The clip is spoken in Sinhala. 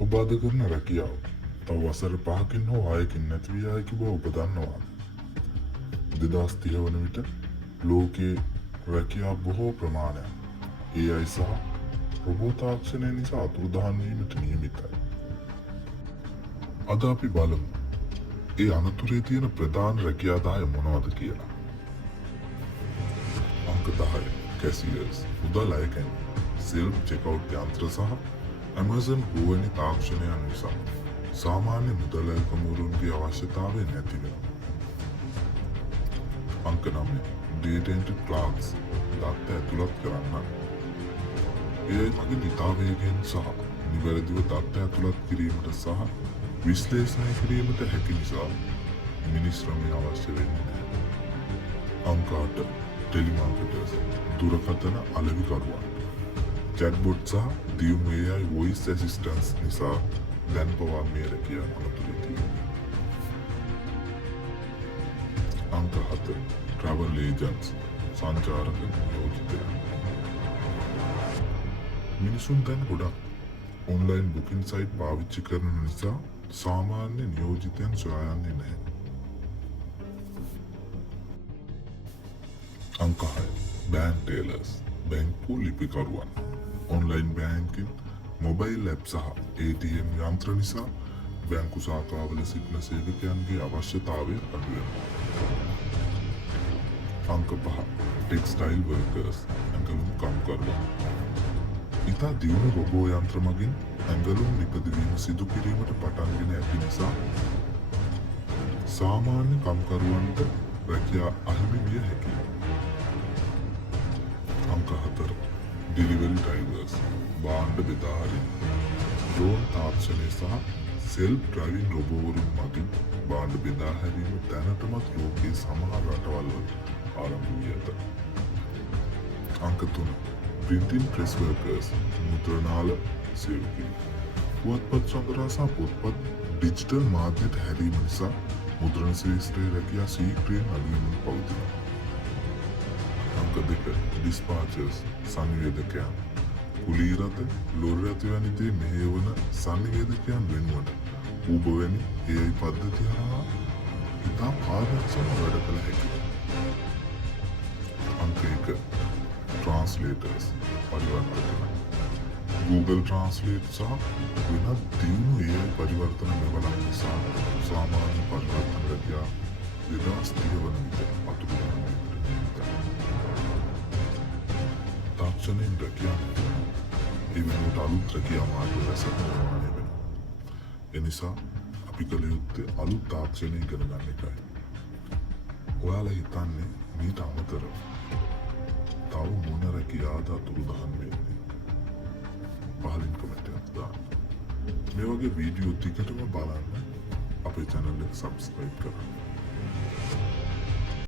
ඔබ අද කරන රැකියාව තව වසර 5කින් හෝ 6කින් නැති වී යයි බව ඔබ දන්නවාද? 2030 වන විට ලෝකයේ රැකියා බොහෝ ප්‍රමාණයක් AI සහ රොබෝ තාක්ෂණය නිසා අතුරුදහන් වීමට නියමිතයි. අද අපි බලමු ඒ අනතුරේ තියෙන ප්‍රධාන රැකියා 10 මොනවද කියලා. අංක 10 කැසියර්ස් මුදල් අය කැණි සෙල්ෆ් චෙක්අවුට් යන්ත්‍ර සහ Amazon Go වැනි තාක්ෂණයන් නිසා සාමාන්‍ය මුදල් අයකමුරුන්ගේ අවශ්‍යතාවය නැති වෙනවා. අංක 9 data entry clerks දත්ත ඇතුළත් කරන්න. AI මගින් ඉතා වේගයෙන් සහ නිවැරදිව දත්ත ඇතුළත් කිරීමට සහ විශ්ලේෂණය කිරීමට හැකි නිසා මිනිස් ශ්‍රමය අවශ්‍ය වෙන්නේ නැහැ. අංක 8 ටෙලිමාර්කටර්ස් දුරකථන අලෙවිකරුවන් චැට්බොට් සහ දියුණු AI voice assistants නිසා දැන් පවා මේ රැකියා අනතුරේ තියෙනවා. අංක 7 travel agents සංචාරක නියෝජිතයන්. මිනිසුන් දැන් ගොඩක් ඔන්ලයින් බුකින් සයිට් පාවිච්චි කරන නිසා සාමාන්‍ය නියෝජිතයන් සොයායන්නේ නැහැ. අංක 6 bank tellers බැංකු ලිපිකරුවන් ඔන්ලයින් බැංකින් මොබයිල් ඇප් සහ ATM යන්ත්‍ර නිසා බැංකු ශාඛාවල සිටින සේවකයන්ගේ අවශ්‍යතාවය අඩු වෙනවා. අංක 5 ටෙක්ස්ටයිල් වර්කර්ස් ඇඟලුම් කම්කරුවන් ඉතා දියුණු රොබෝ යන්ත්‍ර මගින් ඇඟලුම් නිපදවීම සිදු කිරීමට පටන්ගෙන ඇති නිසා සාමාන්‍ය කම්කරුවන්ට රැකියා අහිමි විය හැකියි. අංක 4 ඩිලිවරි ඩ්‍රයිවර්ස් භාණ්ඩ බෙදාහරින් ඩ්‍රෝන් තාක්ෂණය සහ සෙල්ෆ් ඩ්‍රයිවිං රොබෝවරුන් මගින් භාණ්ඩ බෙදා හැරීම දැනටමත් ලෝකයේ සමහර රටවල් වල ආරම්භ වී ඇත. අංක 3 printing press workers මුද්‍රණාල සේවකයන් පුවත්පත් සඳරා සහ පොත්පත් ඩිජිටල් මාධ්‍යට හැරීම නිසා මුද්‍රණ ශ්‍රේෂ්ඨයේ රැකියා ශීඝ්‍රයෙන් අඩුවෙමින් පවතිනවා. අංක 2 dispatchers සංවේදකයන් කුලී රථ ලොරි රථ වැනි දේ මෙහෙයවන සංවේදකයන් වෙනුවට Uber වැනි AI පද්ධති හරහා ඉතා කාර්යක්ෂම වැඩ කළ හැකියි. අංක 1 translators පරිවර්තකයන් Google Translate සහ වෙනත් දියුණු AI පරිවර්තන මෙවලක් නිසා සාමාන්‍ය පරිවර්තන රැකියා 2030 වන විට අතුරුදහන් වීමට නියමිතයි. තාක්ෂණයෙන් රැකියා ඒ වෙනුවට අලුත් රැකියා මාර්ග රැසක් නිර්මාණය වෙනවා. එනිසා අපි කළ යුත්තේ අලුත් තාක්ෂණය ඉගෙන ගන්න එකයි. ඔයාලා හිතන්නේ මීට අමතරව තව මොන රැකියාද අතුරුදහන් වෙන්නේ? පහලින් කමෙන්ට් එකක් දාන්න. මේ වගේ වීඩියෝ ටිකටම බලන්න අපේ channel එක subscribe කරන්න.